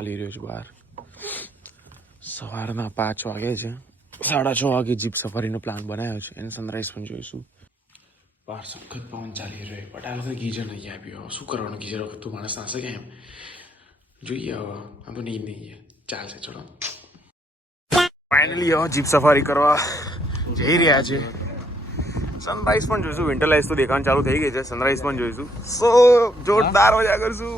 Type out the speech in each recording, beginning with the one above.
ચાલી રહ્યો છે બહાર. સવારના 5 વાગે છે. 6:30 વાગે જીપ સફારીનો પ્લાન બનાવ્યો છે અને સનરાઈઝ પણ જોઈશું. બહાર સખત પવન ચાલી રહ્યો. બટ આ લોકો ગીઝર નહીં આપ્યો. શું કરવાનું ગીઝર વખત તું માણસ નાશે કેમ? જોઈએ હવે. આ તો નહીં ચાલશે. ચલો ફાઇનલી હવે જીપ સફારી કરવા જઈ રહ્યા છે. સનરાઈઝ પણ જોઈશું. વિન્ટરલાઇઝ તો દેખાવાનું ચાલુ થઈ ગઈ છે. સનરાઈઝ પણ જોઈશું. સો જોરદાર મજા કરશું.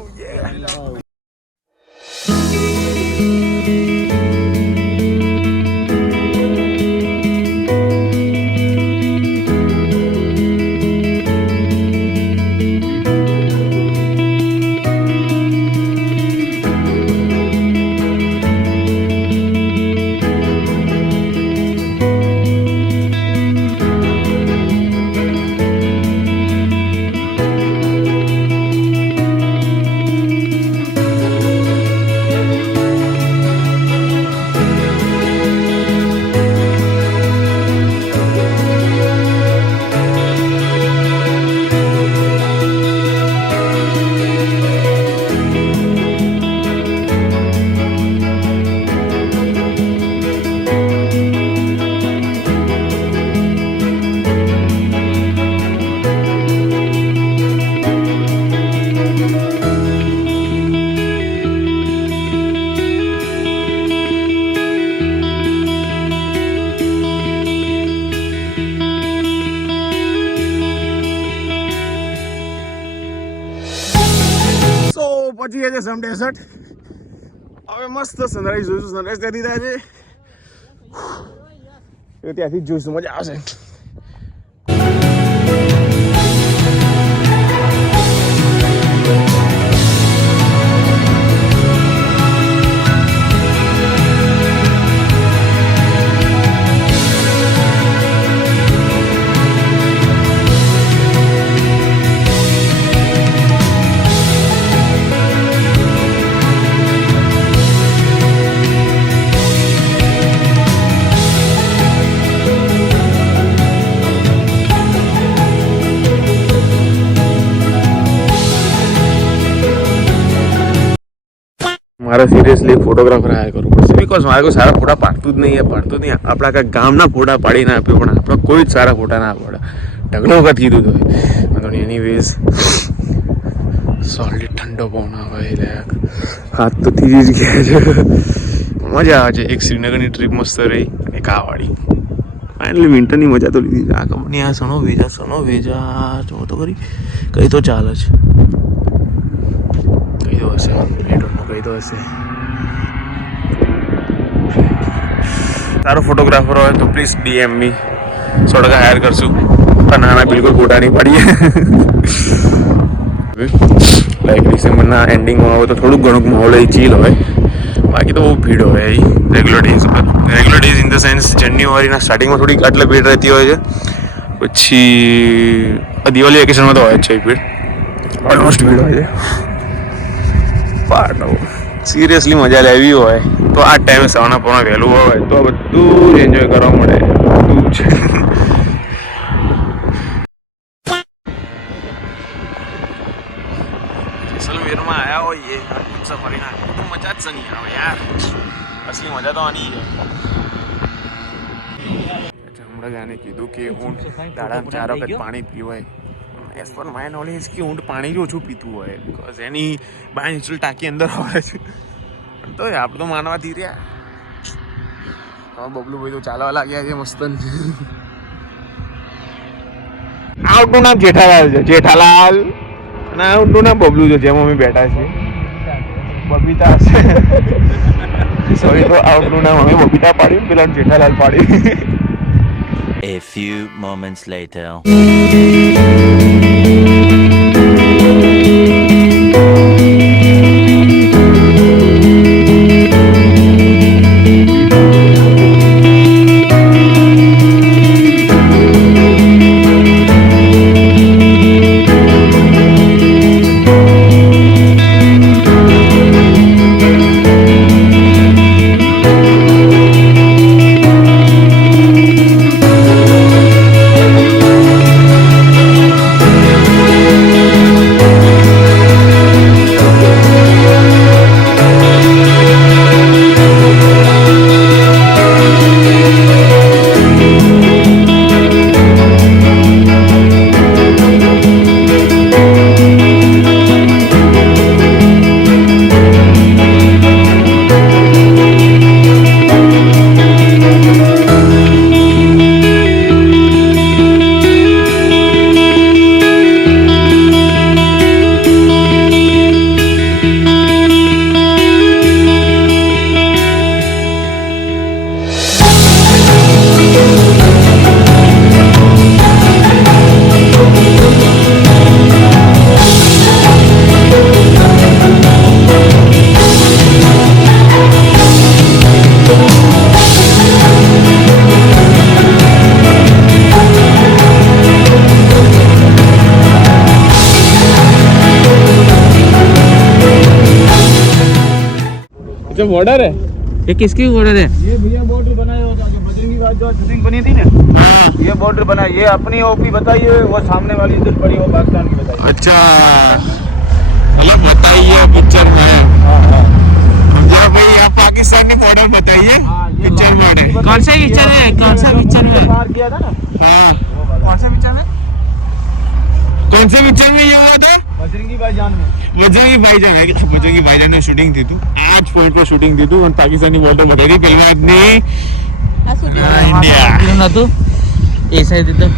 પહોંચી ગયા છે સમ ડેઝર્ટ. હવે મસ્ત સનરાઈઝ જોઈશું. સનરાઈઝ ત્યાંથી થાય છે. ત્યાંથી જ જોઈશું. મજા આવશે. મારે સિરિયસલી ફોટોગ્રાફર હાયર કરવું પડશે. બિકોઝ મારે કોઈ સારા ફોટા પાડતું જ નહીં. આપણા કાંઈ ગામના ફોટા પાડી ના આપ્યો, પણ આપણે કોઈ જ સારા ફોટા ના પડે. ઢગલો વખત કીધું તો વાંધો નહીં. એનીવેઝ સોલિડ ઠંડો પવન આવે એટલે હાથ તો થીજી જ ગયા છે. મજા આવે છે. એક શ્રીનગરની ટ્રીપ મસ્ત રહી, એક આ વાળી. ફાઇનલી વિન્ટરની મજા તો લીધી છે. આ કંપની આ સણો વેજા જો તો ખરી કઈ તો ચાલે છે. કઈ તો હશે કઈ તો હશે. સારો ફોટોગ્રાફર હોય તો પ્લીઝ DM મી. 100% હાયર કરશું. પણ નાના બિલકુલ ફોટા નહીં પાડીએ. લાઈક ડિસેમ્બરના એન્ડિંગમાં હોય તો થોડુંક ઘણું માહોલ ચીલ હોય. બાકી તો બહુ ભીડ હોય regular days in the sense જાન્યુઆરીના સ્ટાર્ટિંગમાં થોડીક આટલે ભીડ રહેતી હોય છે. પછી દિવાળી વેકેશનમાં તો હોય જ છે ભીડ. ઓલમોસ્ટ ભીડ હોય છે. સિરિયસલી મજા લેવી હોય તો આ ટાઈમે સવારના પોણા વહેલું હોય તો બધું જ એન્જોય કરવા મળે. બધું જ જેસલમેરમાં આવ્યા હોઈએ સફરી નાખી તો મજા જ નહીં આવે યાર. અસલી મજા તો આની છે. હમણાં જાણે કીધું કે ઊંટ દાડામાં 4 વખત પાણી પીવાય. એઝ પર માય નોલેજ કે ઊંટ પાણી જ ઓછું પીતું હોય. બિકોઝ એની બાય નેચરલ ટાંકી અંદર હોય છે. તો આપણે તો માનવાથી રહ્યા. હવે બબલુભાઈ તો ચાલવા લાગ્યા છે મસ્ત. આ ઊંટનું નામ જેઠાલાલ છે. જેઠાલાલ. અને આ ઊંટનું નામ બબલું છે. જેમાં અમે બેઠા છીએ બબીતા છે. સોરી, તો આ ઊંટનું નામ અમે બબીતા પાડ્યું, પેલા જેઠાલાલ પાડ્યું. A few moments later. अच्छा बॉर्डर है, ये किसकी बॉर्डर है? ये भैया बॉर्डर बनाया होता जो बजरंगी बात जो शूटिंग बनी थी ना, ये बॉर्डर बना, ये अपनी ओपी बताइए, वो सामने वाली इधर पड़ी वो पाकिस्तान की बताइए। अच्छा मतलब बताइए पिक्चर में। जरा भाई आप पाकिस्तानी बॉर्डर बताइए पिक्चर में। कौन सा पिक्चर है, कौन सा पिक्चर में? पार किया था ना, हाँ कौन सा पिक्चर में? कौन से पिक्चर में ये हुआ था? बजरंगी भाईजान में। बजरंगी भाईजान है, बजरंगी भाईजान में शूटिंग थी तू 8 पॉइंट पर शूटिंग थी तू और पाकिस्तानी बॉर्डर बताई थी फिल्म अपनी इंडिया ना तो ऐसा है तो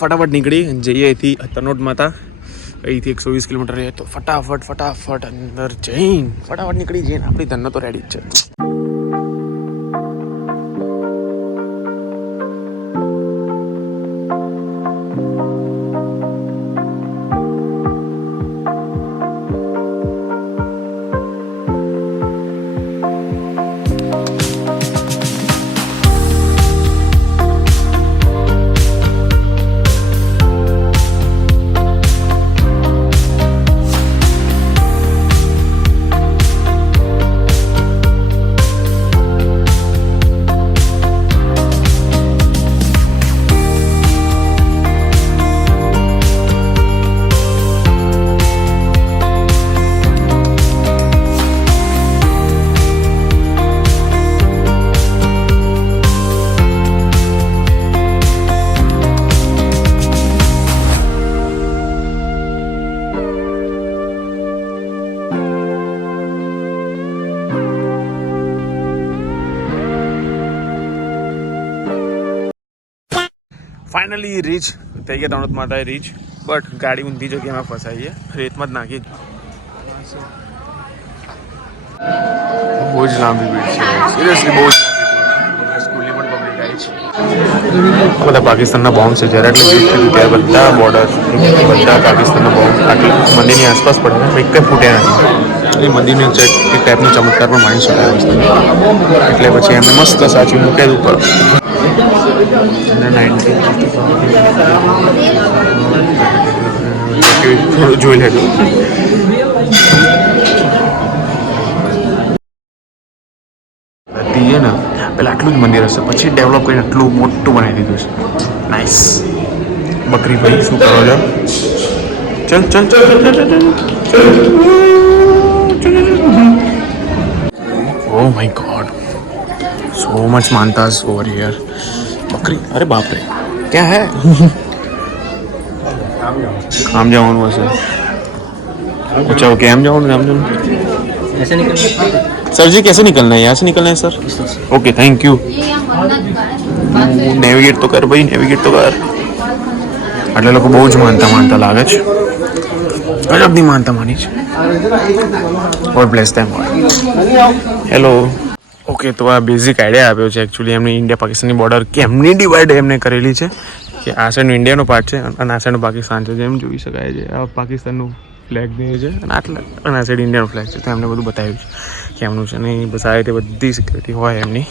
ફટાફટ નીકળી જઈએ અહીંથી તનોટ માતા અહીંથી 120 કિલોમીટર રહે તો ફટાફટ અંદર જઈને ફટાફટ નીકળી જઈને આપણી ધનનો તો રેડી જ છે. ફાઇનલી રીચ થઈ ગયા તણોદ માતાએ રીચ, બટ ગાડી ઊંધી જગ્યામાં ફસાઈ છે, રેતમાં જ નાખી. બહુ જ લાંબી ભીડ છે, સિરિયસલી બહુ જ લાંબી ભીડ. સ્કૂલની પણ પબ્લિક આવી છે. બધા પાકિસ્તાનના બોમ્બ છે, જ્યારે એટલે યુદ્ધ થયું ત્યારે બધા બોર્ડર બધા પાકિસ્તાનના બોમ્બ આટલા મંદિરની આસપાસ પડે એક કંઈ ફૂટ્યા નથી. એ મંદિરની એક ટાઈપનો ચમત્કાર પણ માણી શકાય વસ્તુ, એટલે પછી એમને મસ્ત સાચી મૂકે ઉપર. થોડું જોઈ લેજો. છે ને પેલા આટલું જ મંદિર હશે, પછી ડેવલપ કરીને આટલું મોટું બનાવી દીધું છે. નાઇસ. બકરી ભાઈ શું કરો છો? ચલ ચલ ચલ oh my God, so much માનતા ઓવર હિયર. બકરી, અરે બાપ રે, ક્યાં હે? આમ જવાનું હશે. अच्छा ओके, हम जाओ. ऐसे निकल सर जी कैसे निकलना है? यहाँ से निकलना है sir? Okay thank you. Navigate तो कर भाई, नेविगेट तो कर. એટલે લોકો બહુ જ માનતા લાગે છે, ગજબની માનતા માની છે. ગોડ બ્લેસ ધેમ. હેલો. ઓકે, તો આ બેઝિક આઈડિયા આપ્યો છે એકચ્યુઅલી એમની ઇન્ડિયા પાકિસ્તાનની બોર્ડર કેમની ડિવાઈડ એમને કરેલી છે કે આ સાઈડનો ઇન્ડિયાનો પાર્ટ છે અને આ સાઈડનો પાકિસ્તાન છે. જેમ જોઈ શકાય છે આ પાકિસ્તાનનું ફ્લેગ છે અને આટલા અને આ સાઈડ ઇન્ડિયાનો ફ્લેગ છે. તો એમને બધું બતાવ્યું છે કે એમનું છે નહીં, બસ આ રીતે બધી સિક્યુરિટી હોય એમની,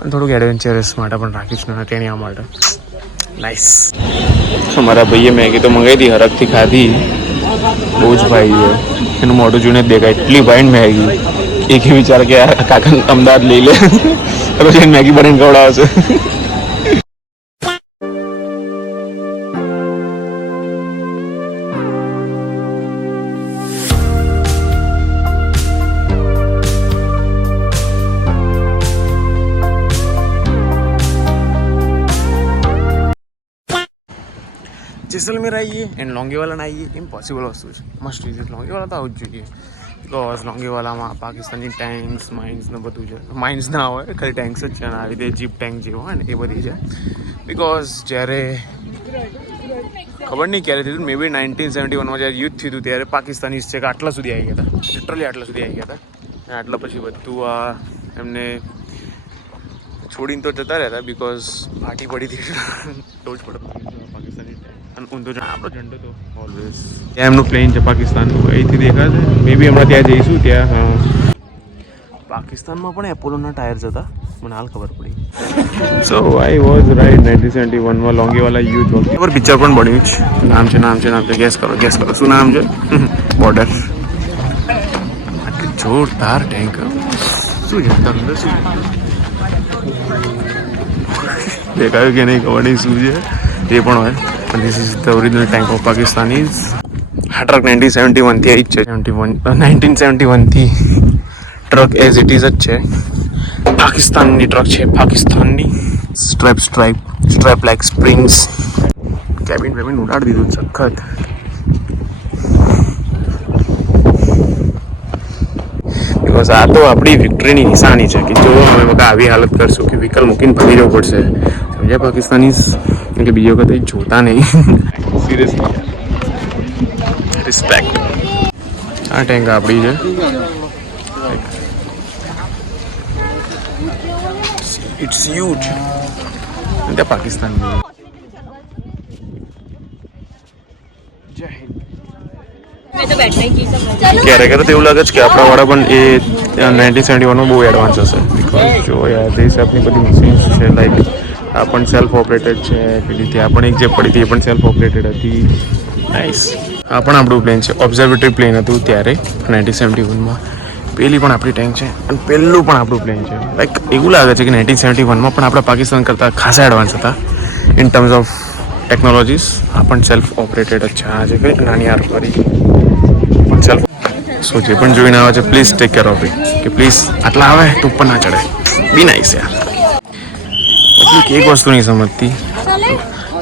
અને થોડુંક એડવેન્ચરસ માટે પણ રાખ્યું છે ટેણિયા માટે. નાઇસ. અમારા ભાઈએ મેગી તો મંગાવી હતી, હરખથી ખાધી, બહુ જ ભાઈ છે. એનું મોઢું જોઈને જ દેખાય એટલી ભાઈ મેગી. એક વિચાર કે કાકા અમદાવાદ લઈ લે પછી મેગી બનાવીને ખવડાવશે. જેસલમેર આવીએ એન્ડ લોંગેવાલા આવીએ ઇમ્પોસિબલ વસ્તુ છે. મસ્ટ વિઝિટ લોંગેવાલા તો આવું જ જોઈએ, બિકોઝ લોંગેવાલામાં પાકિસ્તાની ટેન્ક્સ માઇન્સ ને બધું છે. માઇન્સ ના હોય, ખાલી ટેન્ક્સ જ છે, અને આવી રીતે જીપ ટેન્ક જેવો હોય ને એ બધી છે. બિકોઝ જ્યારે ખબર નહીં ક્યારે થયું, મે બી 1971માં જ્યારે યુદ્ધ થયું હતું ત્યારે પાકિસ્તાનીઝ છે કે આટલા સુધી આવી ગયા હતા, લિટરલી આટલા સુધી આવી ગયા હતા. અને આટલા પછી બધું આ એમને છોડીને તો જતા રહ્યા હતા, બિકોઝ ફાટી પડી હતી તો જ પડે પાકિસ્તાની અને ઊંધો આપણો ઝંડો તો ઓલવેઝ. ત્યાં એમનું પ્લેન છે પાકિસ્તાનનું, અહીંથી દેખાશે. મે બી હમણાં ત્યાં જઈશું. ત્યાં હા, પાકિસ્તાનમાં પણ એપોલોના ટાયર્સ હતા, મને હાલ ખબર પડી. સો આઈ વોઝ રાઈટ. 1971માં લોંગેવાલા યુદ્ધ વખતે પિક્ચર પણ બન્યું છે. નામ છે ગેસ કરો શું નામ છે? બોર્ડર. જોરદાર ટેન્ક. શું છે અંદર શું દેખાયું કે નહીં ખબર નહીં શું છે એ પણ હોય. પણ this is the original tank of Pakistanis. આ ટ્રક 1971થી આવી જ છે. 1971થી ટ્રક એઝ ઇટ ઇઝ જ છે. પાકિસ્તાનની ટ્રક છે, પાકિસ્તાનની. Strap like springs. કેબિન ઉડાડી દીધું સખત. બિકોઝ આ તો આપણી વિક્ટરીની નિશાની છે કે જો અમે બધા આવી હાલત કરશું કે વ્હીકલ મૂકીને ભાગી જવું પડશે. સમજ્યા પાકિસ્તાની? એટલે બીજી વખત એ જોતા નહીં. Seriously respect. આ ટેન્ક આપણી છે. It's huge. ત્યાં પાકિસ્તાનની. જય હિન્દ. ક્યારે તો એવું લાગે છે કે આપણા વાળા પણ એ 1971માં બહુ એડવાન્સ હશે. બિકોઝ જો યાર દેશ આપની બધી મશીન્સ છે લાઈક આ પણ સેલ્ફ ઓપરેટેડ છે. પેલી ત્યાં પણ એક જે પડી હતી એ પણ સેલ્ફ ઓપરેટેડ હતી. નાઇસ. આ પણ આપણું પ્લેન છે. ઓબ્ઝર્વેટરી પ્લેન હતું ત્યારે 1971માં. પેલી પણ આપણી ટેન્ક છે અને પેલું પણ આપણું પ્લેન છે. લાઈક એવું લાગે છે કે 1971માં પણ આપણા પાકિસ્તાન કરતાં ખાસા એડવાન્સ હતા ઇન ટર્મ્સ ઓફ ટેકનોલોજીસ. આ પણ સેલ્ફ ઓપરેટેડ જ છે. આ જે કંઈ નાની આર ફરી સેલ્ફ. સો જે પણ જોઈને આવે છે please take care of it કે પ્લીઝ આટલા આવે તો ઉપર ના ચડે. બી નાઇસ યાર. પબ્લિક એક વસ્તુ નહીં સમજતી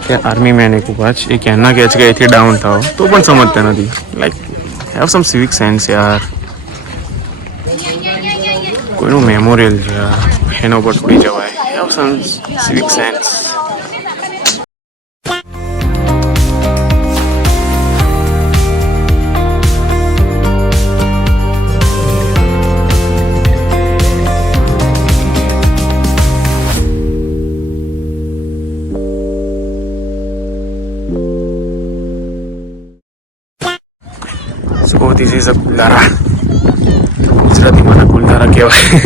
કે આર્મી મેન એક ઉભા છે એ ક્યાંના કહે છે કે અહીંથી ડાઉન થાવ તો પણ સમજતા નથી. Like have sum civic sense યાર. કોઈનું મેમોરિયલ છે એના ઉપર છોડી જવાય. Have sum civic sense. So this is a Kuldara. ગુજરાતીમાં કુલધારા કહેવાય.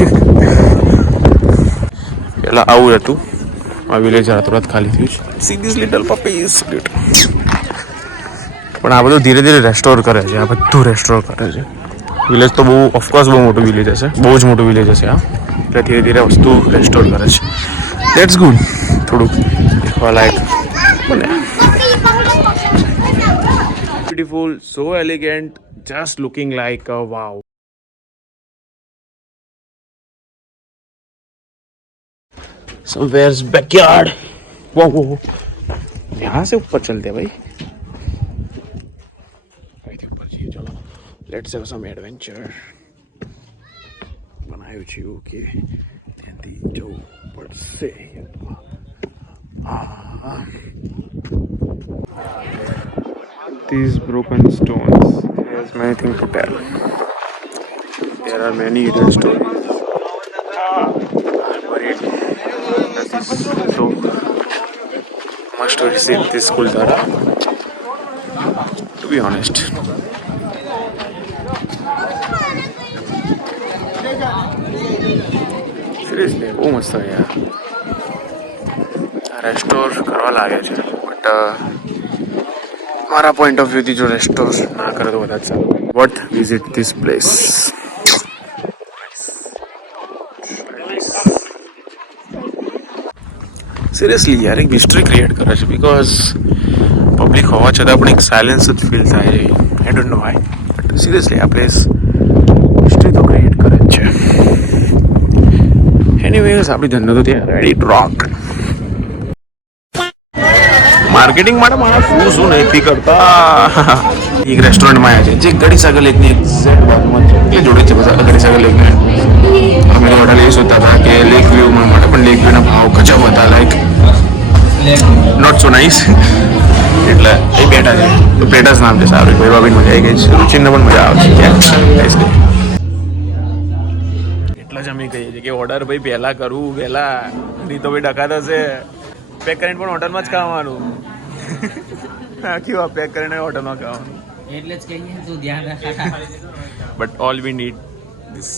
પેલા આવું હતું. આ વિલેજ રાતોરાત ખાલી થયું છે. See this little puppies. પણ આ બધું ધીરે ધીરે રેસ્ટોર કરે છે. આ બધું રેસ્ટોર કરે છે. વિલેજ તો બહુ ઓફકોર્સ બહુ મોટું વિલેજ હશે. બહુ જ મોટું વિલેજ હશે આ. એટલે ધીરે ધીરે વસ્તુ રેસ્ટોર કરે છે. That's good. થોડુંક દેખવા લાયક બને. Beautiful, so elegant, just looking like a wow. Somewhere's backyard. Whoa. यहाँ से ऊपर चलते हैं भाई. અહીંથી ઉપર જઈએ ચલો. Let's have some adventure. બનાવ્યું છે એવું કે ત્યાંથી જવું પડશે. These broken stones, there's many things to tell. There are many hidden stories. So much to visit this Kuldara, to be honest. Seriously, બહુ મસ્ત છે યાર. રેસ્ટોર કરવા લાગે છે બટ મારા પોઈન્ટ ઓફ વ્યૂથી જો રેસ્ટોર ના કરે તો વધારે સારું. What visit this place. Seriously યાર એક મિસ્ટ્રી ક્રિએટ કરે છે. બિકોઝ પબ્લિક હોવા છતાં પણ એક સાયલેન્સ જ ફીલ થાય છે. I don't know why but seriously આ પ્લેસ મિસ્ટ્રી તો ક્રિએટ કરે જ છે. એનીવેઝ આપણી ધંધો તો ત્યાં રેડી ટુ રોક. માર્કેટિંગ માટે મારા શું નથી કરતા. એક રેસ્ટોરન્ટમાં આવ્યા છે જે ગડીસાગર લેકની એક્ઝેક્ટ બાજુમાં છે. એટલે જોડે છે બધા ગડીસાગર લેકને. અમે ઓર્ડર લઈ શોધતા હતા કે લેક વ્યૂ માટે પણ લેક વ્યૂના ભાવ ગજબ હતા. Like not so nice. એટલે એ બેઠા છે. તો પેટાસ નામ છે. સારું ભાઈ ભાભી મજા આવી ગઈ છે. રુચિને પણ મજા આવશે. એટલા જ અમે કહીએ છીએ કે ઓર્ડર ભાઈ પહેલાં કરવું પહેલાં નહીં તો ભાઈ ડકાત હશે. પેક કરીને પણ હોટલમાં જ ખાવાનું. આખી વાત પેક કરીને હોટલમાં ખાવાનું. એટલે જ કહીએ તું ધ્યાન રાખ. But all we need this